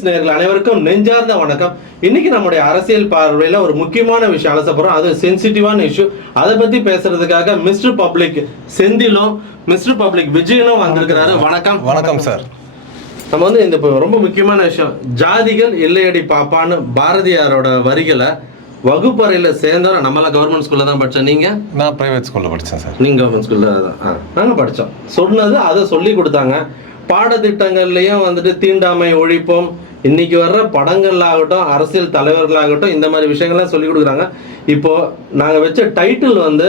Politics நேயர்கள் அனைவருக்கும் நெஞ்சார்ந்த வணக்கம். இன்னைக்கு நம்முடைய அரசியல் பார்வையில ஒரு முக்கியமான விஷயம் அலச போறோம். அது சென்சிட்டிவான இஷ்யூ. அதை பத்தி பேசுறதுக்காக மிஸ்டர் பப்ளிக் செந்திலும் மிஸ்டர் பப்ளிக் விஜயனும் வந்திருக்கிறாரு. வணக்கம். வணக்கம் சார். நம்ம வந்து இந்த ரொம்ப முக்கியமான விஷயம், ஜாதிகள் இல்லையடி பாப்பான்னு பாரதியாரோட வரிகளை வகுப்பறையில சேர்ந்தோம். நம்மளாம் கவர்மெண்ட் ஸ்கூல்ல தான் படித்தோம். நீங்க? நான் பிரைவேட் ஸ்கூல்ல படித்தேன் சார். நீங்க கவர்மெண்ட் ஸ்கூல்ல தான்? நாங்கள் படித்தோம். சொன்னது அதை சொல்லி கொடுத்தாங்க. பாடத்திட்டங்கள்லையும் வந்துட்டு தீண்டாமை ஒழிப்போம், இன்னைக்கு வர்ற படங்கள்லாகட்டும் அரசியல் தலைவர்களாகட்டும் இந்த மாதிரி விஷயங்கள்லாம் சொல்லி கொடுக்குறாங்க. இப்போ நாங்கள் வச்ச டைட்டில் வந்து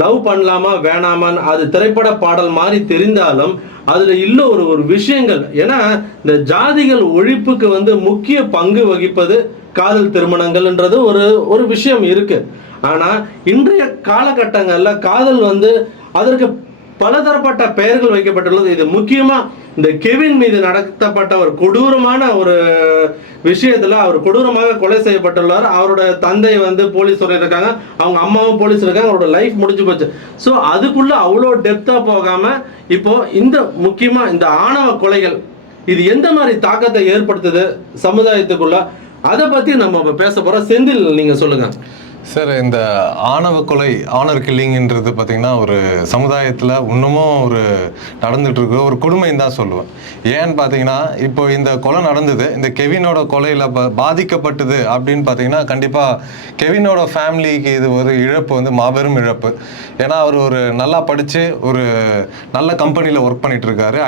லவ் பண்ணலாமா வேணாமான்னு, அது திரைப்பட பாடல் மாதிரி தெரிந்தாலும் அதில் இல்லை ஒரு விஷயங்கள். ஏன்னா இந்த ஜாதிகள் ஒழிப்புக்கு வந்து முக்கிய பங்கு வகிப்பது காதல் திருமணங்கள்ன்றது ஒரு விஷயம் இருக்கு. ஆனால் இன்றைய காலகட்டங்களில் காதல் வந்து அதற்கு பலதரப்பட்ட பெயர்கள் வைக்கப்பட்டுள்ளது. இது முக்கியமாக இந்த கெவின் மீது நடத்தப்பட்ட ஒரு கொடூரமான ஒரு விஷயத்தில் அவர் கொடூரமாக கொலை செய்யப்பட்டுள்ளார். அவரோட தந்தை வந்து போலீஸ் துறையில் இருக்காங்க, அவங்க அம்மாவும் போலீஸ் இருக்காங்க, அவரோட லைஃப் முடிஞ்சு போச்சு. ஸோ அதுக்குள்ளே அவ்வளோ டெப்த்தாக போகாமல் இப்போ இந்த முக்கியமாக இந்த ஆணவ கொலைகள் இது எந்த மாதிரி தாக்கத்தை ஏற்படுத்துது சமுதாயத்துக்குள்ள, அதை பற்றி நம்ம பேச போகிறோம். செந்தில், நீங்கள் சொல்லுங்கள் சார். இந்த ஆணவ கொலை, ஆனர் கில்லிங்ன்றது பார்த்தீங்கன்னா ஒரு சமுதாயத்தில் இன்னமும் நடந்துட்டு இருக்க ஒரு கொடுமைன்னு தான் சொல்லுவேன். ஏன்னு பார்த்தீங்கன்னா இப்போ இந்த கொலை நடந்தது, இந்த கெவினோட கொலையில் பாதிக்கப்பட்டது அப்படின்னு பார்த்தீங்கன்னா கண்டிப்பாக கெவினோட ஃபேமிலிக்கு இது ஒரு இழப்பு, வந்து மாபெரும் இழப்பு. ஏன்னா அவர் ஒரு நல்லா படித்து ஒரு நல்ல கம்பெனியில் ஒர்க் பண்ணிட்டு இருக்காரு,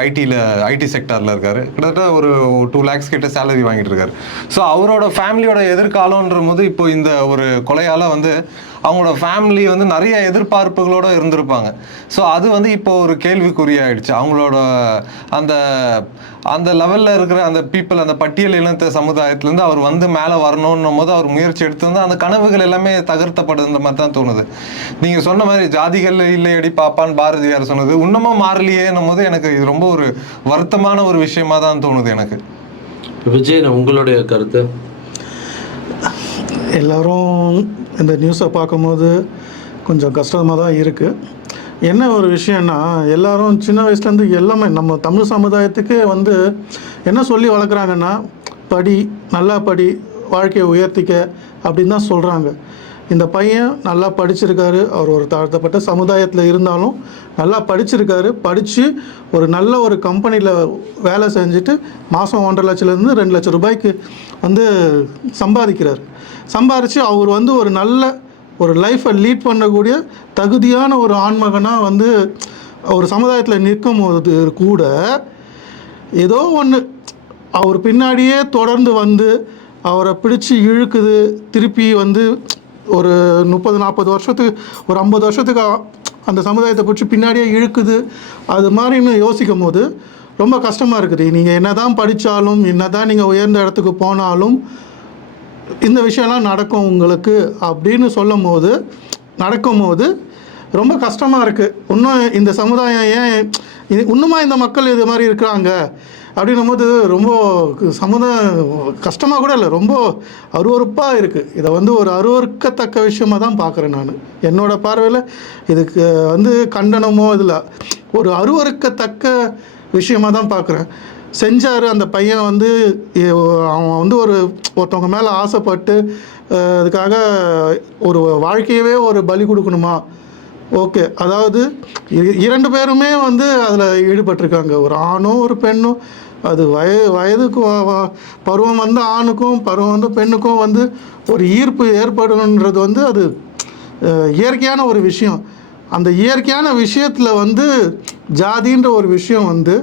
ஐடி செக்டாரில் இருக்காரு, கிட்டத்தட்ட ஒரு 2 lakhs கிட்ட சேலரி வாங்கிட்டு இருக்காரு. ஸோ அவரோட ஃபேமிலியோட எதிர்காலன்ற போது இப்போ இந்த ஒரு கொலையால் வந்து அவங்களோட ஃபேமிலி வந்து நிறைய எதிர்பார்ப்புகளோடு இருந்திருப்பாங்க. ஸோ அது வந்து இப்போ ஒரு கேள்விக்குறியாயிடுச்சு. அவங்களோட அந்த லெவலில் இருக்கிற அந்த பீப்புள், அந்த பட்டியல் இனத்த சமுதாயத்துலேருந்து அவர் வந்து மேலே வரணுன்னும் போது அவர் முயற்சி எடுத்து வந்து அந்த கனவுகள் எல்லாமே தகர்த்தப்படுன்ற மாதிரி தான் தோணுது. நீங்கள் சொன்ன மாதிரி ஜாதிகள் இல்லையடி பாப்பான்னு பாரதியார் சொன்னது இன்னமும் மாறலையேன்னும் போது எனக்கு இது ரொம்ப ஒரு வருத்தமான ஒரு விஷயமா தான் தோணுது எனக்கு. விஜய், உங்களுடைய கருத்து? எல்லோரும் இந்த நியூஸை பார்க்கும்போது கொஞ்சம் கஷ்டமாக தான் இருக்குது. என்ன ஒரு விஷயம்னா, எல்லோரும் சின்ன வயசுலேருந்து எல்லாமே நம்ம தமிழ் சமுதாயத்துக்கு வந்து என்ன சொல்லி வளர்க்குறாங்கன்னா, படி, நல்லா படி, வாழ்க்கையை உயர்த்திக்க அப்படின்னு தான் சொல்கிறாங்க. இந்த பையன் நல்லா படிச்சிருக்காரு, அவர் ஒரு தாழ்த்தப்பட்ட சமுதாயத்தில் இருந்தாலும் நல்லா படிச்சிருக்காரு, படித்து ஒரு நல்ல ஒரு கம்பெனியில் வேலை செஞ்சுட்டு மாதம் 1.5 லட்சத்துலேருந்து 2 லட்சம் ரூபாய்க்கு வந்து சம்பாதிச்சு அவர் வந்து ஒரு நல்ல ஒரு லைஃப்பை லீட் பண்ணக்கூடிய தகுதியான ஒரு ஆண்மகனாக வந்து ஒரு சமுதாயத்தில் நிற்கும் போது கூட ஏதோ ஒன்று அவர் பின்னாடியே தொடர்ந்து வந்து அவரை பிடிச்சி இழுக்குது. திருப்பி வந்து ஒரு 30-40 வருஷத்துக்கு, ஒரு 50 வருஷத்துக்கு அந்த சமுதாயத்தை பிடிச்சி பின்னாடியே இழுக்குது. அது மாதிரின்னு யோசிக்கும் போது ரொம்ப கஷ்டமாக இருக்குது. நீங்கள் என்ன தான் படித்தாலும், என்ன தான் நீங்கள் உயர்ந்த இடத்துக்கு போனாலும் இந்த விஷயம்லாம் நடக்கும் உங்களுக்கு அப்படின்னு நடக்கும்போது ரொம்ப கஷ்டமாக இருக்குது. இன்னும் இந்த சமுதாயம் ஏன் இன்னுமா இந்த மக்கள் இது மாதிரி இருக்கிறாங்க அப்படின்னும் போது ரொம்ப கஷ்டமாக கூட இல்லை, ரொம்ப அருவருப்பாக இருக்குது. இதை வந்து ஒரு அருவருக்கத்தக்க விஷயமாக தான் பார்க்குறேன் நான். என்னோடய பார்வையில் இதுக்கு வந்து கண்டனமோ இதில் ஒரு அருவருக்கத்தக்க விஷயமாக தான் பார்க்குறேன். செஞ்சார் அந்த பையன் வந்து, அவன் வந்து ஒருத்தவங்க மேலே ஆசைப்பட்டு அதுக்காக ஒரு வாழ்க்கையவே ஒரு பலி கொடுக்கணுமா? ஓகே, அதாவது 2 பேருமே வந்து அதில் ஈடுபட்டிருக்காங்க, ஒரு ஆணும் ஒரு பெண்ணும். அது வயதுக்கு பருவம் வந்து ஆணுக்கும் பருவம் வந்து பெண்ணுக்கும் வந்து ஒரு ஈர்ப்பு ஏற்படுன்றது வந்து அது இயற்கையான ஒரு விஷயம். அந்த இயற்கையான விஷயத்தில் வந்து ஜாதின்ற ஒரு விஷயம் வந்து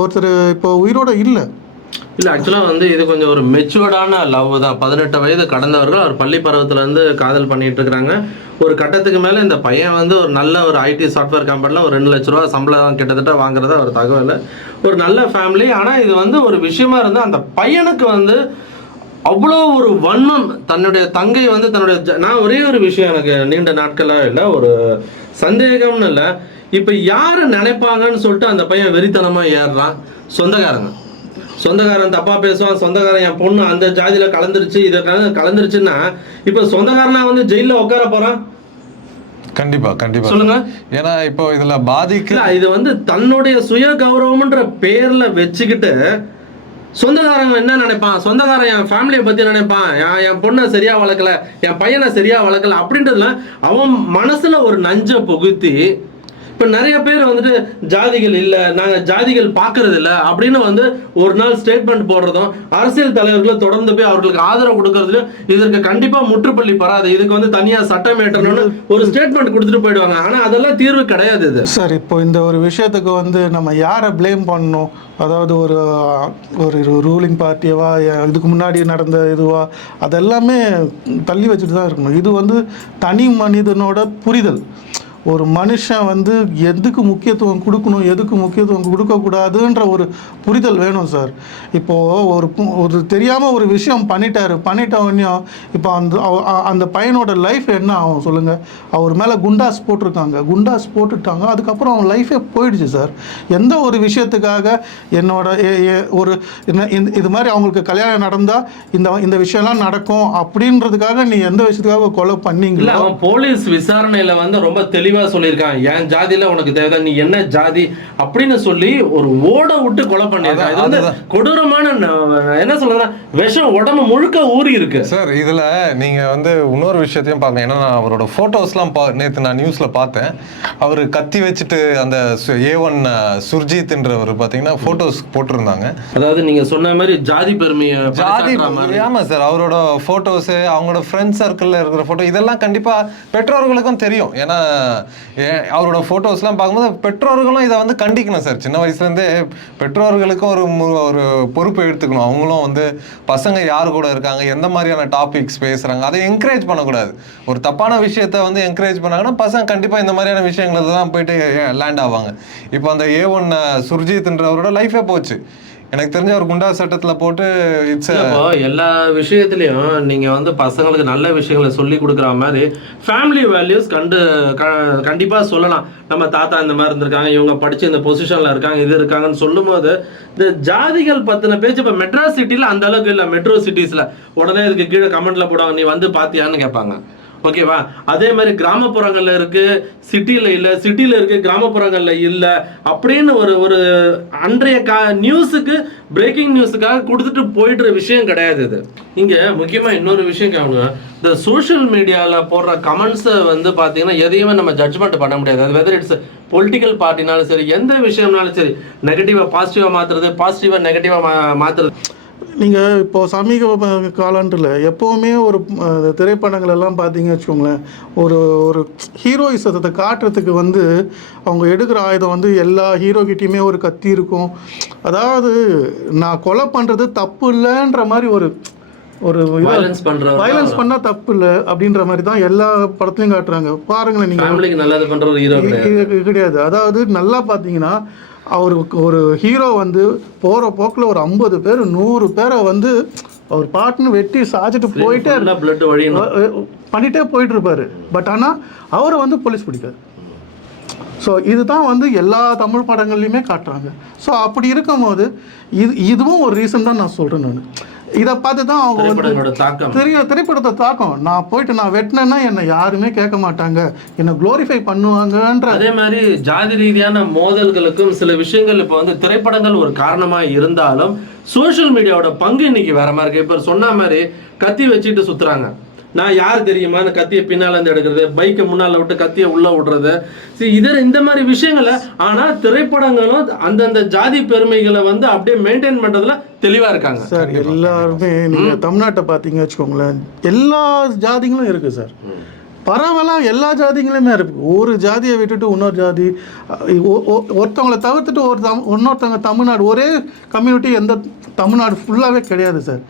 ஒருத்தர் இப்போ உயிரோடு இல்லை. ஆக்சுவலாக வந்து இது கொஞ்சம் ஒரு மெச்சுவர்டான லவ் தான். 18 வயது கடந்தவர்கள் அவர் பள்ளி பருவத்துலேருந்து காதல் பண்ணிகிட்டு இருக்கிறாங்க. ஒரு கட்டத்துக்கு மேலே இந்த பையன் வந்து ஒரு நல்ல ஒரு ஐடி சாஃப்ட்வேர் கம்பெனியில் ஒரு 2 லட்ச ரூபா சம்பளம் கிட்டத்தட்ட வாங்குறத ஒரு தகவல். ஒரு நல்ல ஃபேமிலி. ஆனால் இது வந்து ஒரு விஷயமா இருந்து அந்த பையனுக்கு வந்து அவ்வளோ ஒரு வன்மம். தன்னுடைய தங்கை வந்து நான் ஒரே ஒரு விஷயம் எனக்கு நீண்ட நாட்களாக இல்லை, ஒரு சந்தேகம்னு இல்லை, இப்போ யார் நினைப்பாங்கன்னு சொல்லிட்டு அந்த பையன் வெறித்தனமாக ஏறுறான். சொந்தக்காரன் தப்பா பேசுவான், சொந்தக்காரன் என் பொண்ணு அந்த ஜாதியில கலந்துருச்சு, இதை கலந்துருச்சுன்னா இப்போ சொந்தக்காரனா வந்து ஜெயில உட்கார போறான். கண்டிப்பா கண்டிப்பா சொல்லுங்க. ஏன்னா இப்போ இதுல இது வந்து தன்னுடைய சுய கௌரவம்ன்ற பேர்ல வச்சுக்கிட்டு சொந்தக்காரங்க என்ன நினைப்பான், சொந்தக்காரன் என் ஃபேமிலியை பத்தி நினைப்பான், என் பொண்ணை சரியா வளர்க்கல, என் பையனை சரியா வளர்க்கல அப்படின்றதுல அவன் மனசுல ஒரு நஞ்சை புகுத்தி இப்போ நிறைய பேர் வந்துட்டு ஜாதிகள் இல்லை, நாங்கள் ஜாதிகள் பார்க்கறது இல்லை அப்படின்னு வந்து ஒரு நாள் ஸ்டேட்மெண்ட் போடுறதும், அரசியல் தலைவர்களும் தொடர்ந்து போய் அவர்களுக்கு ஆதரவு கொடுக்கறதுலையும் இதற்கு கண்டிப்பாக முற்றுப்புள்ளி பராது, இதுக்கு வந்து தனியாக சட்டம் ஏற்றணும்னு ஒரு ஸ்டேட்மெண்ட் கொடுத்துட்டு போயிடுவாங்க. ஆனால் அதெல்லாம் தீர்வு கிடையாது. இது சார் இப்போ இந்த ஒரு விஷயத்துக்கு வந்து நம்ம யாரை ப்ளேம் பண்ணணும், அதாவது ஒரு ஒரு ரூலிங் பார்ட்டியவா, இதுக்கு முன்னாடி நடந்த இதுவா, அதெல்லாமே தள்ளி வச்சுட்டு தான் இருக்கணும். இது வந்து தனி மனிதனோட புரிதல். ஒரு மனுஷன் வந்து எதுக்கு முக்கியத்துவம் கொடுக்கணும், எதுக்கு முக்கியத்துவம் கொடுக்கக்கூடாதுன்ற ஒரு புரிதல் வேணும் சார். இப்போது ஒரு தெரியாமல் ஒரு விஷயம் பண்ணிட்டவனையும் இப்போ அந்த பையனோட லைஃப் என்ன ஆகும் சொல்லுங்கள். அவர் மேலே குண்டாஸ் போட்டுட்டாங்க, அதுக்கப்புறம் அவன் லைஃபே போயிடுச்சு சார். எந்த ஒரு விஷயத்துக்காக என்னோட ஒரு இது மாதிரி அவங்களுக்கு கல்யாணம் நடந்தால் இந்த விஷயம்லாம் நடக்கும் அப்படின்றதுக்காக நீ எந்த விஷயத்துக்காக கொலை பண்ணீங்களா? அவன் போலீஸ் விசாரணையில் வந்து ரொம்ப தெளிவாக சொல்லியிருக்கான், என் ஜாதியில உனக்கு தேவைதான், நீ என்ன ஜாதி அப்படின்னு சொல்லி ஒரு ஓட விட்டு கொலை பண்ணியிருக்கான். இது வந்து கொடூரமான என்ன சொல்றதுன்னா விஷம் உடம்பு முழுக்க ஊறி இருக்கு சார். இதுல நீங்க வந்து இன்னொரு விஷயத்தையும் பார்க்கணும். ஏன்னா நான் அவரோட போட்டோஸ்லாம் நேற்று நான் நியூஸ்ல பார்த்தேன். அவர் கத்தி வச்சுட்டு அந்த A1 சுர்ஜித்ன்றவர் பார்த்தீங்கன்னா போட்டோஸ் போட்டிருந்தாங்க. அதாவது நீங்க சொன்ன மாதிரி ஜாதி பெருமையை ஆமா சார், அவரோட போட்டோஸ், அவங்களோட ஃப்ரெண்ட் சர்க்கிள்ல இருக்கிற போட்டோ இதெல்லாம் கண்டிப்பா பெற்றோர்களுக்கும் தெரியும். ஏன்னா அவரோட போட்டோஸ்லாம் பார்க்கும்போது பெற்றோர்களும் இதை வந்து கண்டிக்கணும் சார். சின்ன வயசுலேருந்தே பெற்றோர்களுக்கும் ஒரு பொறுப்பை எடுத்துக்கணும். அவங்களும் வந்து பசங்க யார் கூட இருக்காங்க, எந்த மாதிரியான டாபிக்ஸ் பேசுகிறாங்க, அதை என்கரேஜ் பண்ணக்கூடாது. ஒரு தப்பான விஷயத்த வந்து என்கரேஜ் பண்ணாங்கன்னா பசங்க கண்டிப்பாக இந்த மாதிரியான விஷயங்கள் தான் போயிட்டு லேண்ட் ஆவாங்க. இப்போ அந்த A1 சுர்ஜித்ன்றவரோட லைஃபே போச்சு. எனக்கு தெரிஞ்ச ஒரு குண்டா சட்டத்தில் போட்டு எல்லா விஷயத்துலையும் நீங்கள் வந்து பசங்களுக்கு நல்ல விஷயங்களை சொல்லி கொடுக்குற மாதிரி ஃபேமிலி வேல்யூஸ் கண்டிப்பாக சொல்லலாம். நம்ம தாத்தா இந்த மாதிரி இருந்திருக்காங்க, இவங்க படித்து இந்த பொசிஷனில் இருக்காங்க, இது இருக்காங்கன்னு சொல்லும் போது இந்த ஜாதிகள் பற்றின பேச்சு இப்போ மெட்ரோ சிட்டியில் அந்த அளவுக்கு இல்லை. மெட்ரோ சிட்டிஸில் உடனே இதுக்கு கீழே கமெண்ட்டில் போடுவாங்க, நீ வந்து பார்த்தியான்னு கேட்பாங்க. ஓகேவா? அதே மாதிரி கிராமப்புறங்கள்ல இருக்கு, சிட்டியில இல்ல, சிட்டியில இருக்கு, கிராமப்புறங்கள்ல இல்ல அப்படின்னு ஒரு அன்றைய நியூஸுக்கு பிரேக்கிங் நியூஸுக்காக கொடுத்துட்டு போயிடுற விஷயம் கிடையாது. இது இங்க முக்கியமா இன்னொரு விஷயம் கேட்கணும். இந்த சோஷியல் மீடியால போடுற கமெண்ட்ஸை வந்து பாத்தீங்கன்னா எதையுமே நம்ம ஜட்ஜ்மெண்ட் பண்ண முடியாது. அது வெதர் இட்ஸ் பொலிட்டிக்கல் பார்ட்டினாலும் சரி, எந்த விஷயம்னாலும் சரி, நெகட்டிவா பாசிட்டிவா மாத்துறது, பாசிட்டிவா நெகட்டிவா மாத்துறது. நீங்கள் இப்போது சமீப காலண்டில் எப்போவுமே ஒரு திரைப்படங்கள் எல்லாம் பார்த்தீங்க வச்சுக்கோங்களேன், ஒரு ஹீரோயிசத்தை காட்டுறதுக்கு வந்து அவங்க எடுக்கிற ஆயுதம் வந்து எல்லா ஹீரோகிட்டையுமே ஒரு கத்தி இருக்கும். அதாவது நான் கொலை பண்ணுறது தப்பு இல்லைன்ற மாதிரி ஒரு வயலன்ஸ் பண்ணால் தப்பு இல்லை அப்படின்ற மாதிரி தான் எல்லா படத்துலையும் காட்டுறாங்க. பாருங்களேன், நீங்கள் நல்லது பண்ணுற ஒரு ஹீரோ கிடையாது. அதாவது நல்லா பார்த்தீங்கன்னா அவருக்கு ஒரு ஹீரோ வந்து போகிற போக்கில் ஒரு 50 பேர் 100 பேரை வந்து அவர் பாட்டுன்னு வெட்டி சாய்ச்சிட்டு போயிட்டே பண்ணிகிட்டே போயிட்டு இருப்பாரு. பட் ஆனால் அவரை வந்து போலீஸ் பிடிக்காது. ஸோ இதுதான் வந்து எல்லா தமிழ் படங்கள்லையுமே காட்டுறாங்க. ஸோ அப்படி இருக்கும்போது இதுவும் ஒரு ரீசன் தான் நான் சொல்கிறேன். நான் இதை பார்த்து தான் அவங்க வந்து திரைப்படத்தை தாக்கம். நான் போயிட்டு நான் வெட்டினேன்னா என்னை யாருமே கேட்க மாட்டாங்க, என்னை குளோரிஃபை பண்ணுவாங்கன்ற. அதே மாதிரி ஜாதி ரீதியான மோதல்களுக்கும் சில விஷயங்கள் இப்போ வந்து திரைப்படங்கள் ஒரு காரணமாக இருந்தாலும் சோஷியல் மீடியாவோட பங்கு இன்னைக்கு வேற மாதிரி இருக்கு. இப்போ சொன்ன மாதிரி கத்தி வச்சுட்டு சுத்துறாங்க, நான் யார் தெரியுமா, அந்த கத்தியை பின்னால இருந்து எடுக்கிறது, பைக்கை முன்னால விட்டு கத்தியை உள்ள விடுறது, இந்த மாதிரி விஷயங்களை. ஆனா திரைப்படங்களும் அந்தந்த ஜாதி பெருமைகளை வந்து அப்படியே மெயின்டைன் பண்றதுல தெளிவா இருக்காங்க சார். எல்லாருமே நீங்க தமிழ்நாட்டை பார்த்தீங்க வச்சுக்கோங்களேன், எல்லா ஜாதிகளும் இருக்கு சார். பரவாயில்ல, எல்லா ஜாதிகளுமே இருக்குது. ஒரு ஜாதியை விட்டுட்டு இன்னொரு ஜாதி, ஒருத்தவங்களை தவிர்த்துட்டு இன்னொருத்தவங்க தமிழ்நாடு, ஒரே கம்யூனிட்டி எந்த தமிழ்நாடு ஃபுல்லாகவே கிடையாது சார்.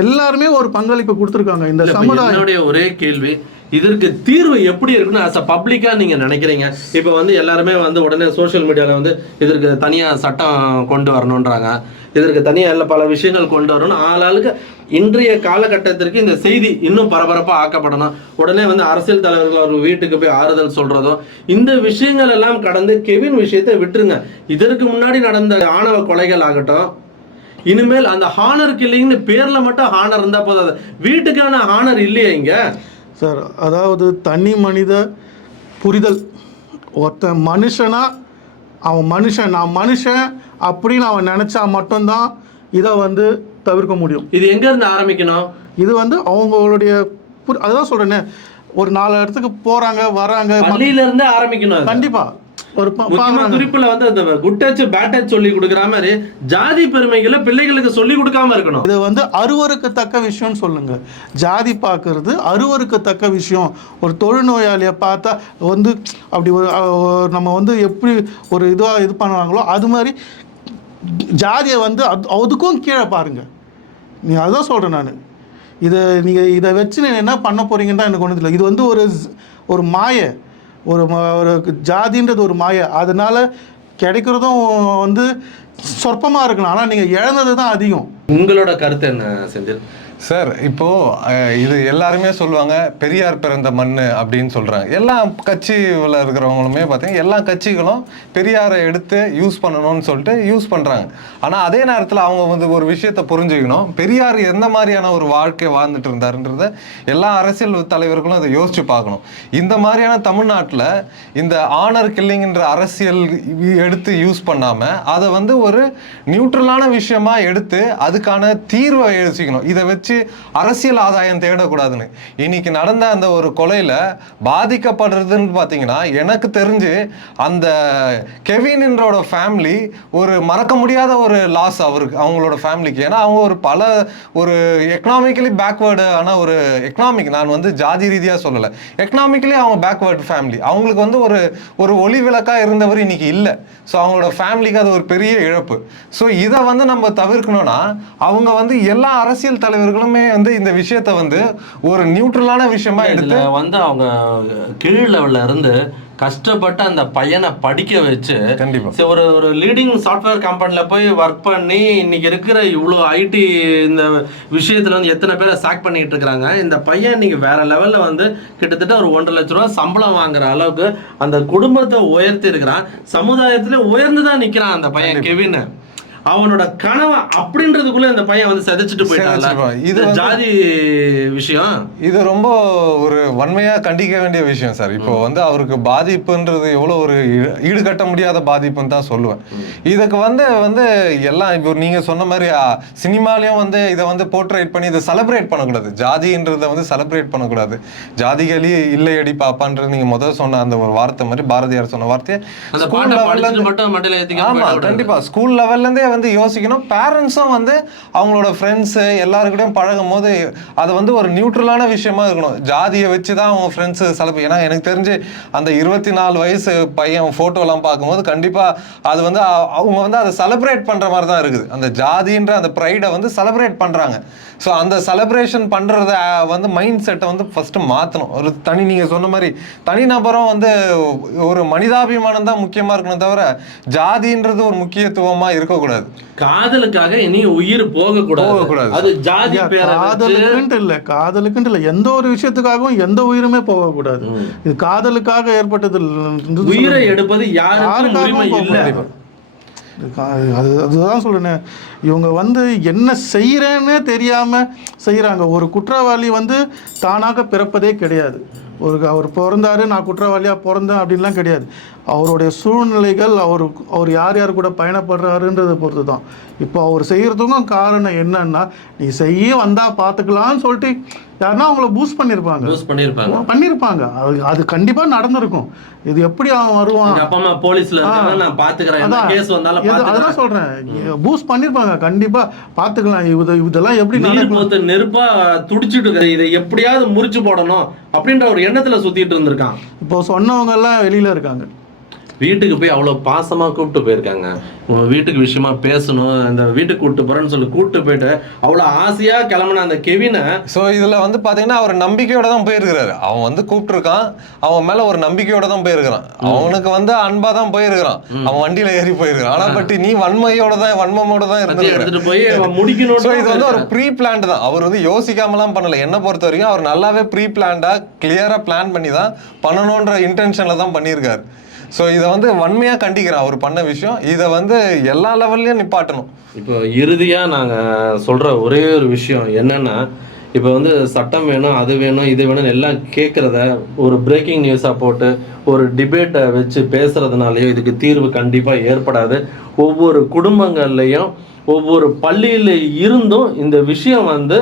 எல்லாருமே ஒரு பங்களிப்பு கொடுத்துருக்காங்க இந்த சமுதாயம். என்னுடைய ஒரே கேள்வி, இதற்கு தீர்வு எப்படி இருக்குன்னு ஆஸ் அ பப்ளிக்கா நீங்க நினைக்கிறீங்க? இப்போ வந்து எல்லாருமே வந்து உடனே சோஷியல் மீடியாவில் வந்து இதற்கு தனியா சட்டம் கொண்டு வரணுன்றாங்க, இதற்கு தனியாக இல்லை பல விஷயங்கள் கொண்டு வரணும், ஆளாளுக்கு இன்றைய காலகட்டத்திற்கு இந்த செய்தி இன்னும் பரபரப்பாக ஆக்கப்படணும். உடனே வந்து அரசியல் தலைவர்கள் அவர் வீட்டுக்கு போய் ஆறுதல் சொல்றதும், இந்த விஷயங்கள் எல்லாம் கடந்து கெவின் விஷயத்தை விட்டுருங்க. இதற்கு முன்னாடி நடந்த ஆணவ கொலைகள் ஆகட்டும், இனிமேல் அந்த ஹானர் கில்லிங்னு பேர்ல மட்டும் ஹானர் இருந்தா போதாது, வீட்டுக்கான ஹானர் இல்லையா இங்க சார்? அதாவது தனி மனித புரிதல். ஒருத்தன் மனுஷனா அவன் மனுஷன், நான் மனுஷன் அப்படின்னு அவன் நினச்சா மட்டும்தான் இதை வந்து தவிர்க்க முடியும். இது எங்க இருந்து ஆரம்பிக்கணும்? இது வந்து அவங்களுடைய அதுதான் சொல்றேனே, ஒரு 4 இடத்துக்கு போறாங்க வராங்க, பள்ளியில இருந்து ஆரம்பிக்கணும். கண்டிப்பா ஒரு குறிப்புல வந்து அந்த குட் டச் பேட் டச் சொல்லி கொடுக்குற மாதிரி ஜாதி பெருமைகளை பிள்ளைகளுக்கு சொல்லி கொடுக்காம இருக்கணும். இது வந்து அருவருக்கத்தக்க விஷயம்னு சொல்லுங்க. ஜாதி பார்க்கறது அருவருக்கத்தக்க விஷயம். ஒரு தொழுநோயாளியை பார்த்தா வந்து அப்படி ஒரு நம்ம வந்து எப்படி ஒரு இதுவாக இது பண்ணுவாங்களோ அது மாதிரி ஜாதியை வந்து அதுக்கும் கீழே பாருங்க. நீ அதான் சொல்கிறேன் நான். நீங்கள் இதை வச்சு நீங்கள் என்ன பண்ண போகிறீங்கன்னு தான் எனக்கு ஒன்றும் தெரியல. இது வந்து ஒரு மாயை, ஒரு ஜாதின்றது ஒரு மாயை. அதனால் கிடைக்கிறதும் வந்து சொற்பமாக இருக்கலாம், ஆனால் நீங்கள் இழந்தது தான் அதிகம். உங்களோட கருத்து என்ன செந்தில் சார்? இப்போ இது எல்லாருமே சொல்லுவாங்க பெரியார் பிறந்த மண் அப்படின்னு சொல்றாங்க. எல்லா கட்சியில் இருக்கிறவங்களுமே பார்த்தீங்கன்னா எல்லா கட்சிகளும் பெரியாரை எடுத்து யூஸ் பண்ணணும்னு சொல்லிட்டு யூஸ் பண்றாங்க. ஆனால் அதே நேரத்தில் அவங்க வந்து ஒரு விஷயத்த புரிஞ்சுக்கணும், பெரியார் எந்த மாதிரியான ஒரு வாழ்க்கை வாழ்ந்துட்டு இருந்தாருன்றத எல்லா அரசியல் தலைவர்களும் அதை யோசிச்சு பார்க்கணும். இந்த மாதிரியான தமிழ்நாட்டில் இந்த ஆனர் கில்லிங்ன்ற அரசியல் எடுத்து யூஸ் பண்ணாம அதை வந்து ஒரு நியூட்ரலான விஷயமா எடுத்து அதுக்கான தீர்வை யோசிக்கணும். இதை வச்சு அரசியல் ஆதாயம் தேடக்கூடாதுன்னு. இன்னைக்கு நடந்த அந்த ஒரு கொலையில பாதிக்கப்படுறதுன்னு பார்த்தீங்கன்னா எனக்கு தெரிஞ்சு அந்த கெவின்ன்றோட ஃபேமிலி ஒரு மறக்க முடியாத ஒரு லாஸ் அவங்களோட ஃபேமிலிக்கு. ஏன்னா அவங்க ஒரு எக்கனாமிக்கலி பேக்வேர்டு ஆன ஒரு எக்கனாமிக், நான் வந்து ஜாதி ரீதியாக சொல்லலை, எக்கனாமிக்கலி அவங்க பேக்வேர்டு ஃபேமிலி. அவங்களுக்கு வந்து ஒரு ஒளி விளக்காக இருந்தவர் இன்னைக்கு இல்லை. ஸோ அவங்களோட ஃபேமிலிக்கு அது ஒரு பெரிய இழப்பு. ஸோ இதை வந்து நம்ம தவிர்க்கணும்னா அவங்க வந்து எல்லா அரசியல் தலைவர்களுமே வந்து இந்த விஷயத்த வந்து ஒரு நியூட்ரலான விஷயமா எடுத்து வந்து அவங்க கீழ் லெவல்ல இருந்து கஷ்டப்பட்டு அந்த பையனை படிக்க வச்சு கண்டிப்பா ஒரு லீடிங் சாஃப்ட்வேர் கம்பெனில போய் ஒர்க் பண்ணி இன்னைக்கு இருக்கிற இவ்வளோ ஐடி இந்த விஷயத்துல வந்து எத்தனை பேரை சாக் பண்ணிட்டு இருக்கிறாங்க. இந்த பையன் இன்னைக்கு வேற லெவல்ல வந்து கிட்டத்தட்ட ஒரு 1.5 லட்ச ரூபா சம்பளம் வாங்குற அளவுக்கு அந்த குடும்பத்தை உயர்த்தி இருக்கிறான். சமுதாயத்துல உயர்ந்துதான் நிக்கிறான் அந்த பையன் கெவின். அவனோட கனவை அப்படின்றதுக்குள்ள இந்த பையன் வந்து சதைச்சிட்டு போயிட்டான். இது ஜாதி விஷயம். இது ரொம்ப ஒரு வன்மையா கண்டிக்க வேண்டிய விஷயம் சார். இப்போ வந்து அவருக்கு பாதிப்புன்றது எவ்வளவு ஒரு ஈடுகட்ட முடியாத பாதிப்புன்னு தான் சொல்லுவேன். இதுக்கு வந்து எல்லாம் இப்போ நீங்க சொன்ன மாதிரி சினிமாலையும் வந்து இதை வந்து போர்ட்ரேட் பண்ணி இதை செலிப்ரேட் பண்ணக்கூடாது. ஜாதின்றதை வந்து செலிப்ரேட் பண்ணக்கூடாது. ஜாதிகளி இல்லை அடி பாப்பான்றது நீங்க முதல் சொன்ன அந்த ஒரு வார்த்தை மாதிரி பாரதியார் சொன்ன வார்த்தையை கண்டிப்பா ஸ்கூல் லெவல்ல இருந்தே வந்து யோசிக்கணும். பேரண்ட்ஸும் வந்து அவங்களோட ஃப்ரெண்ட்ஸ் எல்லாருக்கிட்டையும் பழகும் போது அது வந்து ஒரு நியூட்ரலான விஷயமா இருக்கணும். ஜாதியை வச்சு தான் அவங்க ஃப்ரெண்ட்ஸ் செலிப்ரேட். ஏன்னா எனக்கு தெரிஞ்சு அந்த 24 வயசு பையன் ஃபோட்டோலாம் பார்க்கும்போது கண்டிப்பாக அது வந்து அவங்க வந்து அதை செலிப்ரேட் பண்ணுற மாதிரி தான் இருக்குது. அந்த ஜாதின்ற அந்த ப்ரைடை வந்து செலிப்ரேட் பண்ணுறாங்க. ஸோ அந்த செலிப்ரேஷன் பண்ணுறத வந்து மைண்ட் செட்டை வந்து ஃபஸ்ட்டு மாற்றணும். ஒரு நீங்கள் சொன்ன மாதிரி தனிநபரும் வந்து ஒரு மனிதாபிமானம் தான் முக்கியமாக இருக்கணும், தவிர ஜாதின்றது ஒரு முக்கியத்துவமாக இருக்கக்கூடாது. காதலுக்காக இனி உயிர் போகக்கூடாது. அது ஜாதி காதலுக்குன்ட்டு இல்லை, எந்த ஒரு விஷயத்துக்காகவும் எந்த உயிருமே போகக்கூடாது. இது காதலுக்காக ஏற்பட்டது. உயிரை எடுப்பது யாருக்கும் இல்லை. அதுதான் சொல்றேன். இவங்க வந்து என்ன செய்யறேன்னு தெரியாம செய்யறாங்க. ஒரு குற்றவாளி வந்து தானாக பிறப்பதே கிடையாது. அவர் பிறந்தாரு நான் குற்றவாளியாக பிறந்தேன் அப்படின்லாம் கிடையாது. அவருடைய சூழ்நிலைகள் அவர் யார் கூட பயணப்படுறாருன்றதை பொறுத்து தான். இப்போ அவர் செய்கிறதுக்கும் காரணம் என்னன்னா, நீ செய்ய வந்தால் பார்த்துக்கலான்னு சொல்லிட்டு யாருன்னா அவங்கள பூஸ்ட் பண்ணியிருப்பாங்க. அது கண்டிப்பாக நடந்திருக்கும். இது எப்படி அவன் வருவான், அதான் சொல்கிறேன், பூஸ்ட் பண்ணியிருப்பாங்க. கண்டிப்பாக பார்த்துக்கலாம், இதெல்லாம் எப்படி நெருப்பா துடிச்சிட்டு இதை எப்படியாவது முறிச்சு போடணும் அப்படின்ற ஒரு எண்ணத்தில் சுற்றிட்டு இருந்திருக்கான். இப்போ சொன்னவங்க எல்லாம் வெளியில் இருக்காங்க. வீட்டுக்கு போய் அவ்வளோ பாசமாக கூப்பிட்டு போயிருக்காங்க. வீட்டுக்கு விஷயமா பேசணும், அந்த வீட்டுக்கு கூப்பிட்டு போறேன்னு சொல்லி கூப்பிட்டு போயிட்டு அவ்வளோ ஆசையாக கிளம்புன அந்த கெவினை. ஸோ இதில் வந்து பார்த்தீங்கன்னா அவர் நம்பிக்கையோட தான் போயிருக்கிறாரு. அவன் வந்து கூப்பிட்டுருக்கான், அவன் மேலே ஒரு நம்பிக்கையோட தான் போயிருக்கிறான். அவனுக்கு வந்து அன்பாக தான் போயிருக்கிறான், அவன் வண்டியில் ஏறி போயிருக்கிறான். ஆனால் பட் நீ வன்மோட தான் எடுத்துட்டு போய் முடிக்கணும். ஸோ இது வந்து ஒரு ப்ரீ பிளான்ட் தான். அவர் வந்து யோசிக்காமலாம் பண்ணலை. என்னை பொறுத்த வரைக்கும் அவர் நல்லாவே ப்ரீ பிளான்டாக கிளியராக பிளான் பண்ணி தான் பண்ணணுன்ற இன்டென்ஷனில் தான் பண்ணியிருக்காரு. ஸோ இதை வந்து வன்மையாக கண்டிக்கிறேன் அவர் பண்ண விஷயம். இதை வந்து எல்லா லெவல்லையும் நிப்பாட்டணும். இப்போ இறுதியாக நாங்கள் சொல்கிற ஒரே ஒரு விஷயம் என்னென்னா, இப்போ வந்து சட்டம் வேணும், அது வேணும், இது வேணும்னு எல்லாம் கேட்குறத ஒரு பிரேக்கிங் நியூஸாக போட்டு ஒரு டிபேட்டை வச்சு பேசுகிறதுனாலையோ இதுக்கு தீர்வு கண்டிப்பாக ஏற்படாது. ஒவ்வொரு குடும்பங்கள்லையும் ஒவ்வொரு பள்ளியில் இருந்தும் இந்த விஷயம் வந்து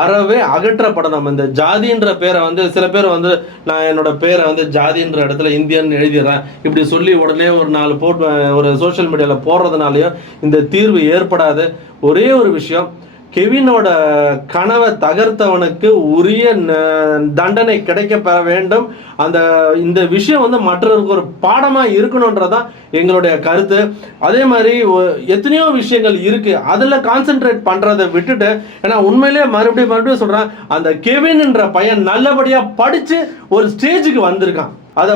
அறவே அகற்றப்படணும். இந்த ஜாதின்ற பேரை வந்து சில பேர் வந்து நான் என்னோட பேரை வந்து ஜாதின்ற இடத்துல இந்தியன் எழுதிடுறேன் இப்படி சொல்லி உடனே ஒரு 4 போட்டு ஒரு சோஷியல் மீடியாவில் போடுறதுனாலையும் இந்த தீர்வு ஏற்படாது. ஒரே ஒரு விஷயம், கெவினோட கனவை தகர்த்தவனுக்கு உரிய தண்டனை கிடைக்க பெற வேண்டும். இந்த விஷயம் வந்து மற்றவருக்கு ஒரு பாடமா இருக்கணும்ன்றதான் எங்களுடைய கருத்து. அதே மாதிரி எத்தனையோ விஷயங்கள் இருக்கு, அதுல கான்சென்ட்ரேட் பண்றதை விட்டுட்டு, ஏன்னா உண்மையிலேயே மறுபடியும் சொல்றேன், அந்த கெவின்ன்ற பையன் நல்லபடியா படிச்சு ஒரு ஸ்டேஜுக்கு வந்திருக்கான். அதை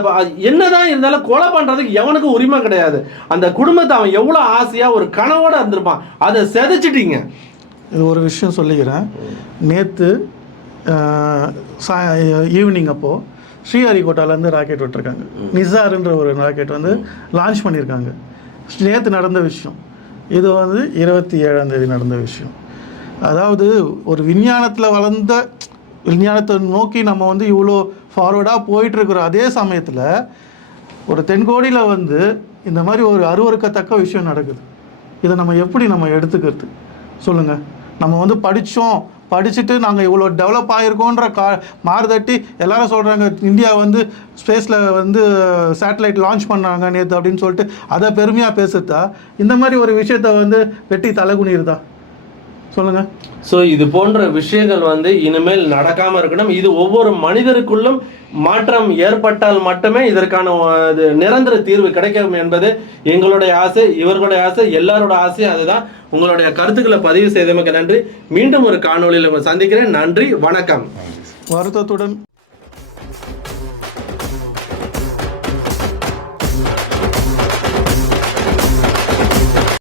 என்னதான் இருந்தாலும் கொலை பண்றதுக்கு எவனுக்கும் உரிமை கிடையாது. அந்த குடும்பத்தை அவன் எவ்வளவு ஆசையா ஒரு கனவோட இருந்திருப்பான், அதை செதைச்சிட்டீங்க. இது ஒரு விஷயம் சொல்லிக்கிறேன். நேற்று ஈவினிங் அப்போது ஸ்ரீஹரிகோட்டாலேருந்து ராக்கெட் விட்டுருக்காங்க. நிசார்ன்ற ஒரு ராக்கெட் வந்து லான்ச் பண்ணியிருக்காங்க. நேற்று நடந்த விஷயம். இது வந்து 27ஆம் தேதி நடந்த விஷயம். அதாவது ஒரு விஞ்ஞானத்தை நோக்கி நம்ம வந்து இவ்வளோ ஃபார்வர்டாக போயிட்டுருக்குற அதே சமயத்தில் ஒரு தென்கோடியில் வந்து இந்த மாதிரி ஒரு அருவருக்கத்தக்க விஷயம் நடக்குது. இதை நம்ம எப்படி எடுத்துக்கிறது சொல்லுங்கள்? நம்ம வந்து படிச்சுட்டு நாங்கள் இவ்வளோ டெவலப் ஆகிருக்கோன்ற மாறுதட்டி எல்லாரும் சொல்கிறாங்க இந்தியா வந்து ஸ்பேஸில் வந்து சேட்டலைட் லான்ச் பண்ணாங்க நேற்று அப்படின்னு சொல்லிட்டு அதை பெருமையாக பேசுறதா? இந்த மாதிரி ஒரு விஷயத்த வந்து வெட்டி தலைகுனிருதா சொல்லுங்கள்? ஸோ இது போன்ற விஷயங்கள் வந்து இனிமேல் நடக்காமல் இருக்கணும். இது ஒவ்வொரு மனிதருக்குள்ளும் மாற்றம் ஏற்பட்டால் மட்டுமே இதற்கான நிரந்தர தீர்வு கிடைக்கும் என்பது எங்களுடைய ஆசை, இவர்களுடைய ஆசை, எல்லாரோட ஆசையும் அதுதான். உங்களுடைய கருத்துக்களை பதிவு செய்தமைக்கு நன்றி. மீண்டும் ஒரு காணொளியில் சந்திக்கிறேன். நன்றி, வணக்கம். வருத்தத்துடன்